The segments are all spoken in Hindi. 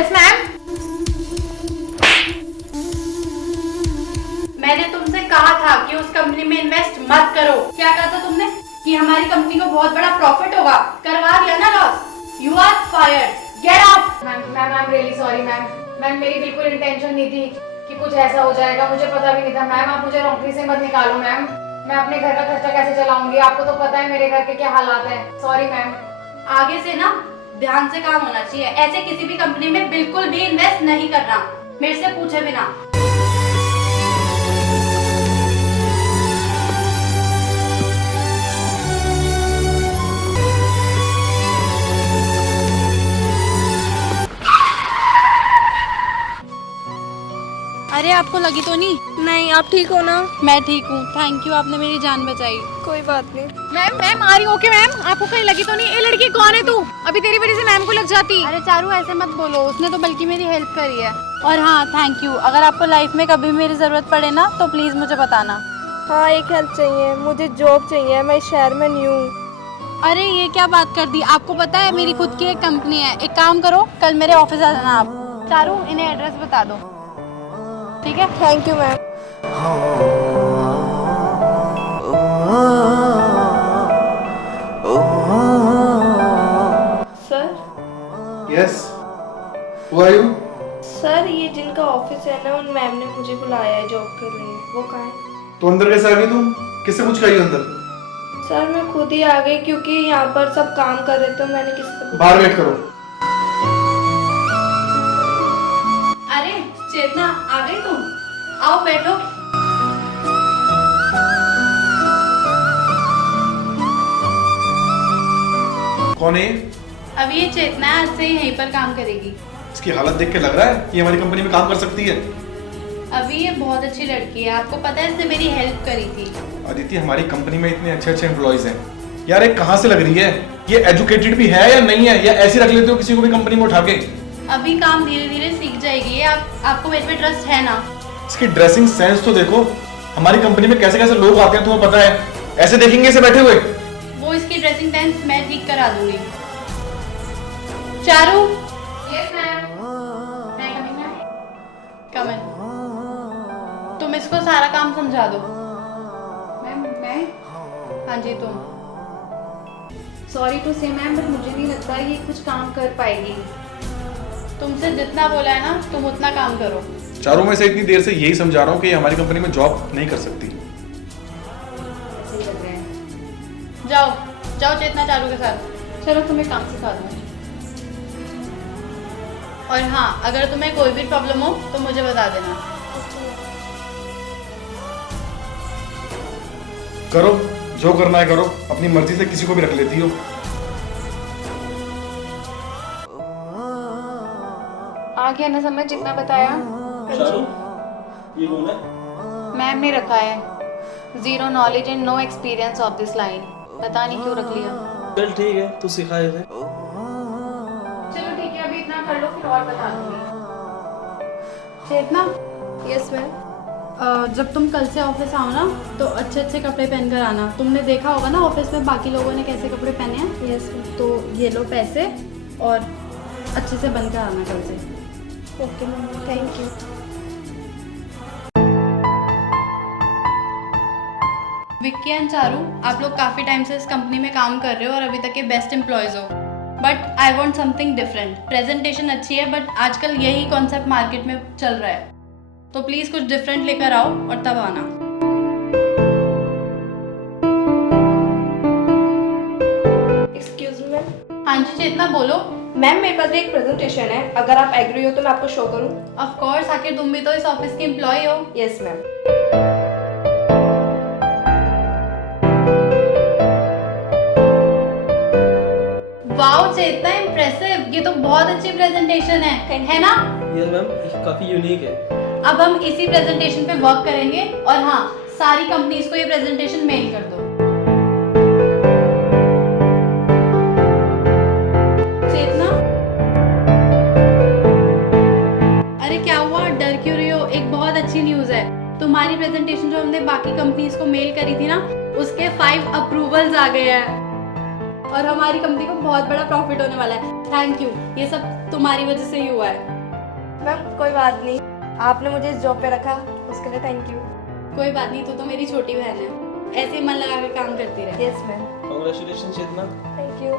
Yes ma'am. मैंने तुमसे कहा था कि उस कंपनी में इन्वेस्ट मत करो। क्या कहा था तुमने कि हमारी कंपनी को बहुत बड़ा प्रॉफिट होगा? करवा दिया ना loss. You are fired, get out. Ma'am I am really sorry ma'am. Ma'am मेरी बिल्कुल इंटेंशन नहीं थी कि कुछ ऐसा हो जाएगा, मुझे पता भी नहीं था। मैम आप मुझे नौकरी से मत निकालो मैम, मैं अपने घर का खर्चा कैसे चलाऊंगी? आपको तो पता है मेरे घर के क्या हालात हैं। Sorry ma'am. आगे से ना ध्यान से काम होना चाहिए। ऐसे किसी भी कंपनी में बिल्कुल भी इन्वेस्ट नहीं करना, मेरे से पूछे बिना। अरे आपको लगी तो नहीं? नहीं, आप ठीक हो ना? मैं ठीक हूँ, थैंक यू, आपने मेरी जान बचाई। कोई बात नहीं। मैम मैम आ रही हूँ। ओके मैम, आपको कहीं लगी तो नहीं? ये लड़की कौन है तू? अभी तेरी वजह से मैम को लग जाती। अरे चारू ऐसे मत बोलो, उसने तो बल्कि मेरी हेल्प करी है। और हाँ थैंक यू, अगर आपको लाइफ में कभी मेरी ज़रूरत पड़े ना तो प्लीज़ मुझे बताना। हाँ, एक हेल्प चाहिए, मुझे जॉब चाहिए, मैं इस शहर में न्यू हूँ। अरे ये क्या बात कर दी? आपको पता है मेरी खुद की एक कंपनी है। एक काम करो, कल मेरे ऑफिस आ जाना आप। चारू इन्हें एड्रेस बता दो, ठीक है? Thank you ma'am. Sir Yes. Who are you? Sir, ये जिनका ऑफिस है ना, उन मैम ने मुझे बुलाया है जॉब के लिए। वो कहाँ है? तो अंदर कैसे आ गई तुम? किससे पूछ के आई हो अंदर? सर मैं खुद ही आ गई क्योंकि यहाँ पर सब काम कर रहे थे, मैंने किसी से बाहर वेट करो। अरे चेतना आ गई तुम? आओ बैठो। कौन है ये? अभी ये चेतना आज से ही यहीं पर काम करेगी। इसकी हालत देख के लग रहा है कि हमारी कंपनी में काम कर सकती है। अभी ये बहुत अच्छी लड़की है, आपको पता है इसने मेरी हेल्प करी थी। अदिति, हमारी कंपनी में इतने अच्छे अच्छे एम्प्लॉयज हैं यार, ये कहाँ से लग रही है? ये एजुकेटेड भी है या नहीं है, या ऐसे रख लेते हो किसी को भी कंपनी में उठा के? अभी काम धीरे धीरे सीख जाएगी ये। आपको मेरे पे ट्रस्ट है ना? इसकी ड्रेसिंग सेंस तो देखो, हमारी कंपनी में कैसे कैसे लोग आते हैं तुम्हें पता है? ऐसे देखेंगे इसे बैठे हुए? वो इसकी ड्रेसिंग सेंस मैं ठीक करा दूंगी। चारू। Yes ma'am. मैं कमिंग मैम? Come in. तुम इसको सारा काम समझा दो। मैम मैं हाँ जी तुम। सॉरी टू से मैम, बट मुझे नहीं लगता ये कुछ काम कर पाएगी। तुमसे जितना बोला है ना तुम उतना काम करो। चारों में से इतनी देर से यही समझा रहा हूँ कि ये हमारी कंपनी में जॉब नहीं कर सकती। ऐसे ही लग रहा है। जाओ जाओ चेतना चारू के साथ। चलो तुम्हें काम सिखा दूँ। और हाँ, अगर तुम्हें कोई भी प्रॉब्लम हो तो मुझे बता देना। करो जो करना है करो, अपनी मर्जी से किसी को भी रख लेती हो। आ गया ना समझ जितना बताया? ये कौन है? मैम ने रखा है, zero knowledge and no experience of this line. पता नहीं क्यों रख लिया। चल ठीक है, तू सिखा दे। चलो ठीक है, अभी इतना कर लो फिर और बता दूंगी। चेतना, यस मैम। जब तुम कल से ऑफिस आओ ना तो अच्छे अच्छे कपड़े पहन कर आना। तुमने देखा होगा ना ऑफिस में बाकी लोगों ने कैसे कपड़े पहने हैं। Yes ma'am. तो ये लो पैसे और अच्छे से बनकर आना कल से। Okay ma'am, thank you. Vicky and Charu, आप लोग काफ़ी टाइम से इस कंपनी में काम कर रहे हो और अभी तक के बेस्ट एम्प्लॉयज़ हो। But I want something different. Presentation अच्छी है बट आजकल यही कॉन्सेप्ट मार्केट में चल रहा है, तो प्लीज़ कुछ डिफरेंट लेकर आओ और तब आना। Excuse me ma'am. हाँ जी चेतना बोलो। मैम मेरे पास भी एक प्रेजेंटेशन है, अगर आप एग्री हो तो मैं आपको शो करूं? ऑफ कोर्स, आखिर तुम भी तो इस ऑफिस की एम्प्लॉय हो। Yes ma'am. वाओ चेतना, इम्प्रेसिव। ये तो बहुत अच्छी प्रेजेंटेशन है ना? ये मैम काफी यूनिक है। अब हम इसी प्रेजेंटेशन पे वर्क करेंगे और हाँ, सारी कंपनीज को ये प्रेजेंटेशन मेल कर दो। चेतना, अरे क्या हुआ, डर क्यों रही हो? एक बहुत अच्छी न्यूज़ है। तुम्हारी प्रेजेंटेशन जो हमने बाकी कंपनीज को मेल करी थी ना, उसके 5 अप्रूवल्स आ गए हैं और हमारी कंपनी को बहुत बड़ा प्रॉफिट होने वाला है। थैंक यू, ये सब तुम तुम्हारी वजह से ही हुआ है। मैम कोई बात नहीं, आपने मुझे इस जॉब पे रखा उसके लिए थैंक यू। कोई बात नहीं, तू तो मेरी छोटी बहन है, ऐसे ही मन लगा कर काम करती रहे। Yes ma'am. Congratulation Chetna. Thank you.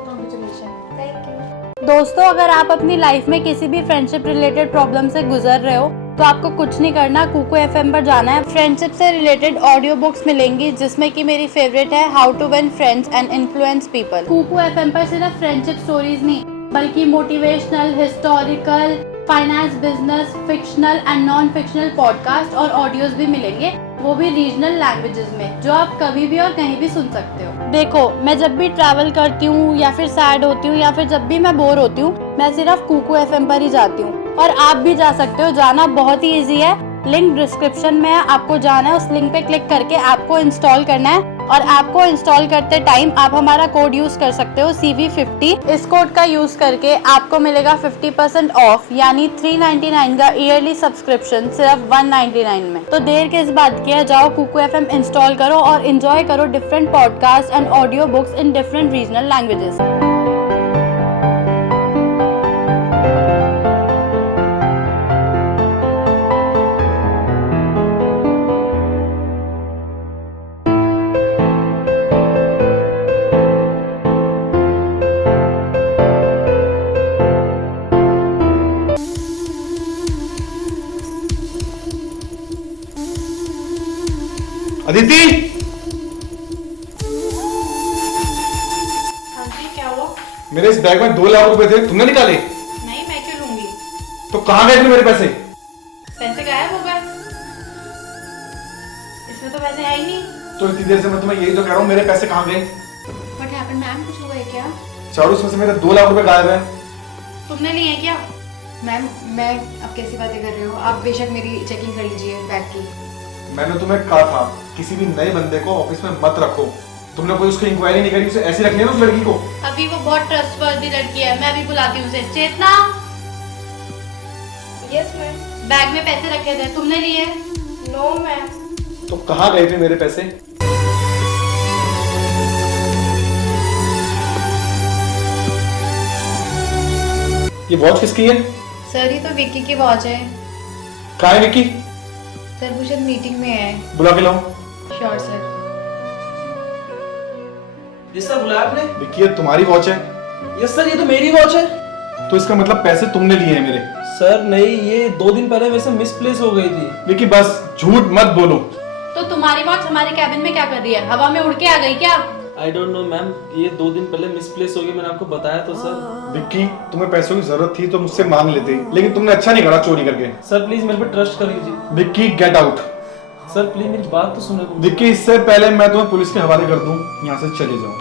Thank you. दोस्तों, अगर आप अपनी लाइफ में किसी भी फ्रेंडशिप रिलेटेड प्रॉब्लम से गुजर रहे हो तो आपको कुछ नहीं करना, कुकू एफएम पर जाना है। फ्रेंडशिप से रिलेटेड ऑडियो बुक्स मिलेंगी, जिसमें कि मेरी फेवरेट है how to win friends and influence people. Kuku FM पर सिर्फ फ्रेंडशिप स्टोरीज नहीं बल्कि motivational, historical, finance, business, fictional and non fictional podcast और ऑडियोज भी मिलेंगे, वो भी रीजनल लैंग्वेजेस में, जो आप कभी भी और कहीं भी सुन सकते हो। देखो, मैं जब भी ट्रैवल करती हूँ या फिर सैड होती हूँ या फिर जब भी मैं बोर होती हूँ, मैं सिर्फ कुकू एफएम पर ही जाती हूँ। और आप भी जा सकते हो, जाना बहुत ही ईजी है, लिंक डिस्क्रिप्शन में है, आपको जाना है, उस लिंक पे क्लिक करके ऐप को इंस्टॉल करना है। और ऐप को इंस्टॉल करते टाइम आप हमारा कोड यूज कर सकते हो CV50। इस कोड का यूज करके आपको मिलेगा 50% ऑफ, यानी 399 का ईयरली सब्सक्रिप्शन सिर्फ 199 में। तो देर किस बात की है, जाओ कुकू एफएम इंस्टॉल करो और एंजॉय करो different podcast and audio books in different regional languages. Aditi, हाँ जी, क्या हुआ? मेरे इस बैग में 2 लाख रुपए थे, तुमने निकाले? नहीं, मैं क्यों लूंगी? तो कहाँ गए थे मेरे पैसे? पैसे गायब हो गए, इसमें तो पैसे है ही नहीं। तो इतनी देर से मैं तुम्हें यही तो कह रहा हूँ, मेरे पैसे कहाँ गए? What happened, ma'am? कुछ हुआ है क्या? चारू, उसमें से मेरे 2 लाख रुपए गायब है। तुमने लिए है क्या? मैम, मैं अब कैसी बातें कर रहे हो आप? बेशक मेरी चेकिंग कर लीजिए बैग की। मैंने तुम्हें कहा था किसी भी नए बंदे को ऑफिस में मत रखो। तुमने कोई उसकी इंक्वायरी नहीं करी, उसे ऐसे रख लिया ना उस लड़की को। अभी वो बहुत ट्रस्टवर्दी लड़की है, मैं अभी बुलाती हूँ उसे। चेतना, यस मैम। बैग में पैसे रखे थे, तुमने लिए? No ma'am. तो कहाँ गए थे मेरे पैसे? ये वॉच किसकी है? सर, ये तो विक्की की वॉच है। कहाँ है विक्की? सर, वो शायद मीटिंग में है। बुला के लाओ। Sure sir. जी सर, बुलाया आपने? विक्की, ये तुम्हारी वॉच है? यस सर, ये तो मेरी वॉच है। तो इसका मतलब पैसे तुमने लिए हैं मेरे? सर नहीं, ये 2 दिन पहले वैसे मिसप्लेस हो गई थी। विक्की, बस झूठ मत बोलो। तो तुम्हारी वॉच हमारे कैबिन में क्या कर रही है? हवा में उड़ के आ गई क्या? आई डोंट नो मैम, ये 2 दिन पहले मिसप्लेस हो गई, मैंने आपको बताया तो सर। विक्की, तुम्हें पैसों की जरूरत थी तो मुझसे मांग लेते, लेकिन तुमने अच्छा नहीं करा चोरी करके। सर प्लीज मेरे पे ट्रस्ट कर लीजिए। Vicky, get out. Sir please मेरी बात तो सुनो। विक्की, इससे पहले मैं तुम्हें पुलिस के हवाले कर दूं, यहाँ से चले जाओ।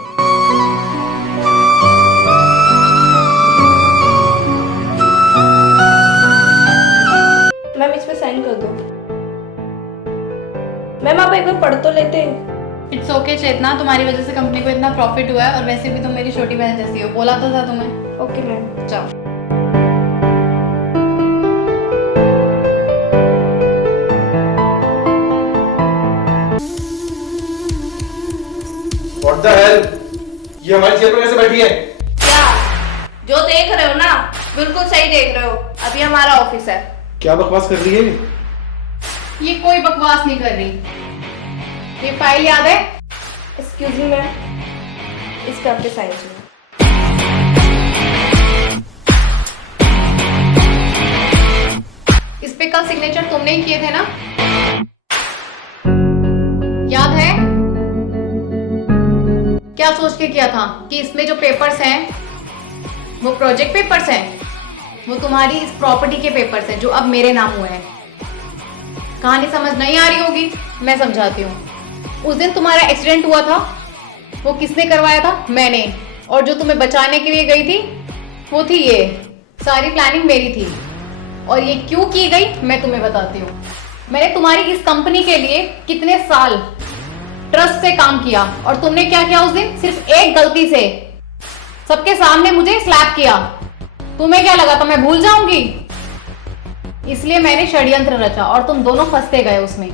मैम इस पे साइन कर दो। मैम आप एक बार पढ़ तो लेते। इट्स ओके चेतना, तुम्हारी वजह से कंपनी को इतना प्रॉफिट हुआ है और वैसे भी तुम मेरी छोटी बहन जैसी हो, बोला तो था तुम्हें। Okay ma'am. जाओ। What the hell? ये हमारी चेयर पर कैसे बैठी है? क्या जो देख रहे हो ना, बिल्कुल सही देख रहे हो। अभी हमारा ऑफिस है। क्या बकवास कर रही है? ये कोई बकवास नहीं कर रही। ये फाइल याद है? एक्सक्यूज मी मैम, इस पे आपके साइन चाहिए। इस पे कल सिग्नेचर तुमने ही किए थे ना? याद है? क्या सोच के किया था कि इसमें जो पेपर्स हैं वो प्रोजेक्ट पेपर्स हैं? वो तुम्हारी इस प्रॉपर्टी के पेपर्स हैं जो अब मेरे नाम हुए हैं। कहानी समझ नहीं आ रही होगी, मैं समझाती हूँ। उस दिन तुम्हारा एक्सीडेंट हुआ था, वो किसने करवाया था? मैंने। और जो तुम्हें बचाने के लिए गई थी वो थी ये। सारी प्लानिंग मेरी थी। और ये क्यों की गई मैं तुम्हें बताती हूँ। मैंने तुम्हारी इस कंपनी के लिए कितने साल ट्रस्ट से काम किया और तुमने क्या किया उस दिन? सिर्फ एक गलती से सबके सामने मुझे स्लैप किया। तुम्हें क्या लगा था मैं भूल जाऊंगी? इसलिए मैंने षड्यंत्र रचा और तुम दोनों फंसते गए उसमें।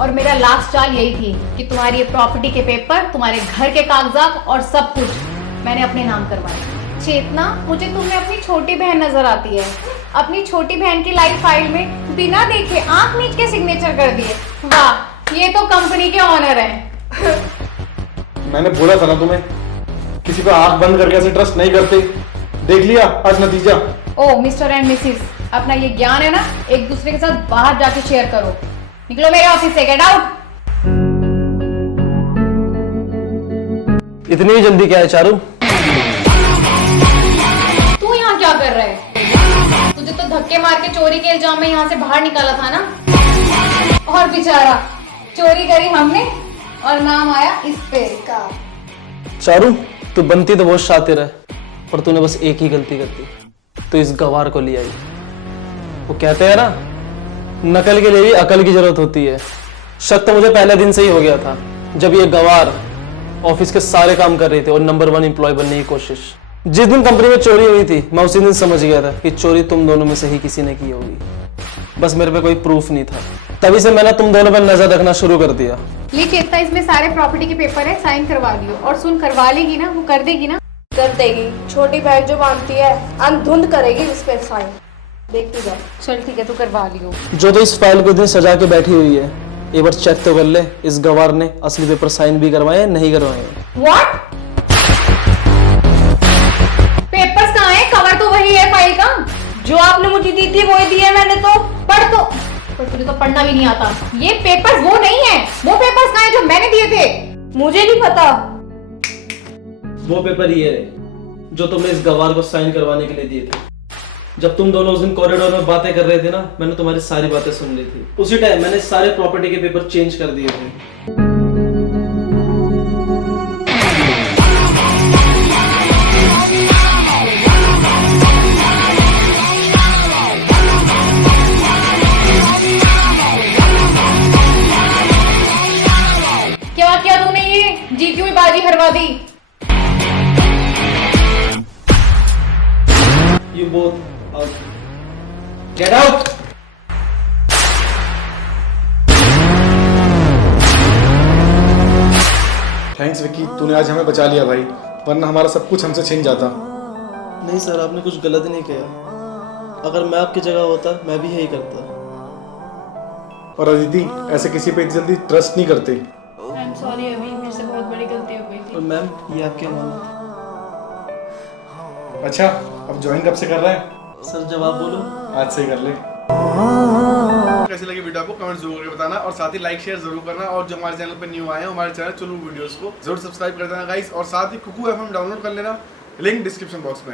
और मेरा लास्ट चाल यही थी कि तुम्हारी ये प्रॉपर्टी के पेपर, तुम्हारे घर के कागजात और सब कुछ मैंने अपने नाम करवाए। चेतना, मुझे तुम्हें अपनी छोटी बहन नजर आती है। अपनी छोटी बहन की लाइफ फाइल में बिना देखे आंख मीच के सिग्नेचर कर दिए। वाह, ये तो कंपनी के ऑनर हैं। मैंने बोला था ना तुम्हें, किसी पर आंख बंद करके ऐसे ट्रस्ट नहीं करते। देख लिया आज नतीजा। ओ मिस्टर एंड मिसिस, अपना ये ज्ञान है ना, एक दूसरे के साथ बाहर जाके शेयर करो। निकलो मेरे ऑफिस से, गेट आउट। इतनी जल्दी क्या है चारू? तू यहाँ क्या कर रहा है? तुझे तो धक्के मार के चोरी के इल्जाम में यहाँ से बाहर निकाला था ना। और बेचारा, चोरी करी हमने और नाम आया इस पे का। चारू, तू बनती तो बहुत शातिर है, पर तूने बस एक ही गलती करती, तो इस गवार को ले आई। वो कहते हैं ना, नकल के लिए भी अकल की जरूरत होती है। शक तो मुझे पहले दिन से ही हो गया था, जब ये गवार ऑफिस के सारे काम कर रही थी और नंबर 1 एम्प्लॉय बनने की कोशिश। जिस दिन कंपनी में चोरी हुई थी, मैं उसी दिन समझ गया था कि चोरी तुम दोनों में से ही किसी ने की होगी। बस मेरे पे कोई प्रूफ नहीं था, तभी से मैंने तुम दोनों पर नजर रखना शुरू कर दिया। ली चेतना, इसमें सारे प्रॉपर्टी के पेपर है, साइन करवा लियो। और सुन, करवा लेगी ना, वो कर देगी ना? कर देगी। छोटी बहन जो मानती है, अंधुंध करेगी उस पर साइन। देखती जा। चल ठीक है, तू करवा लियो। जो तो इस फाइल को इतनी सजा के बैठी हुई है, एक बार चेक तो कर ले, इस गवार ने असली पेपर साइन भी करवाए हैं, नहीं करवाए हैं। व्हाट? पेपर्स कहाँ है? कवर तो वही है फाइल का जो आपने मुझे दी थी वही दी है मैंने तो। पढ़ तो, पर तुझे तो पढ़ना भी नहीं आता। ये पेपर्स वो नहीं है। वो पेपर्स कहाँ है जो मैंने दिए थे? मुझे नहीं पता। वो पेपर ये है जो तुमने इस गवार को साइन करवाने के लिए दिए थे। जब तुम दोनों उस दिन कॉरिडोर में बातें कर रहे थे ना, मैंने तुम्हारी सारी बातें सुन ली थी। उसी टाइम मैंने सारे प्रॉपर्टी के पेपर चेंज कर दिए थे। क्या किया तूने? ये जीती हुई बाजी हरवा दी। You both out. Get out! Thanks Vicky, तूने आज हमें बचा लिया भाई, वरना हमारा सब कुछ हमसे छिन जाता। नहीं सर, आपने कुछ गलत नहीं किया। अगर मैं आपकी जगह होता, मैं भी यही करता। और अदिति, ऐसे किसी पे इतनी जल्दी ट्रस्ट नहीं करते। आई एम सॉरी अभी, मेरे से बहुत बड़ी गलती हो गई थी। और मैम, ये आपकी अमानत। अच्छा, अब ज्वाइन कब से कर रहा है? सर जब आप बोलो। आज से ही कर ले। कैसी लगी वीडियो आपको कमेंट जरूर करके बताना, और साथ ही लाइक शेयर जरूर करना। और जो हमारे चैनल पर न्यू आए हैं, हमारे चैनल चुनू वीडियोस को जरूर सब्सक्राइब कर देना गाइस। और साथ ही कुकू FM डाउनलोड कर लेना, लिंक डिस्क्रिप्शन बॉक्स में।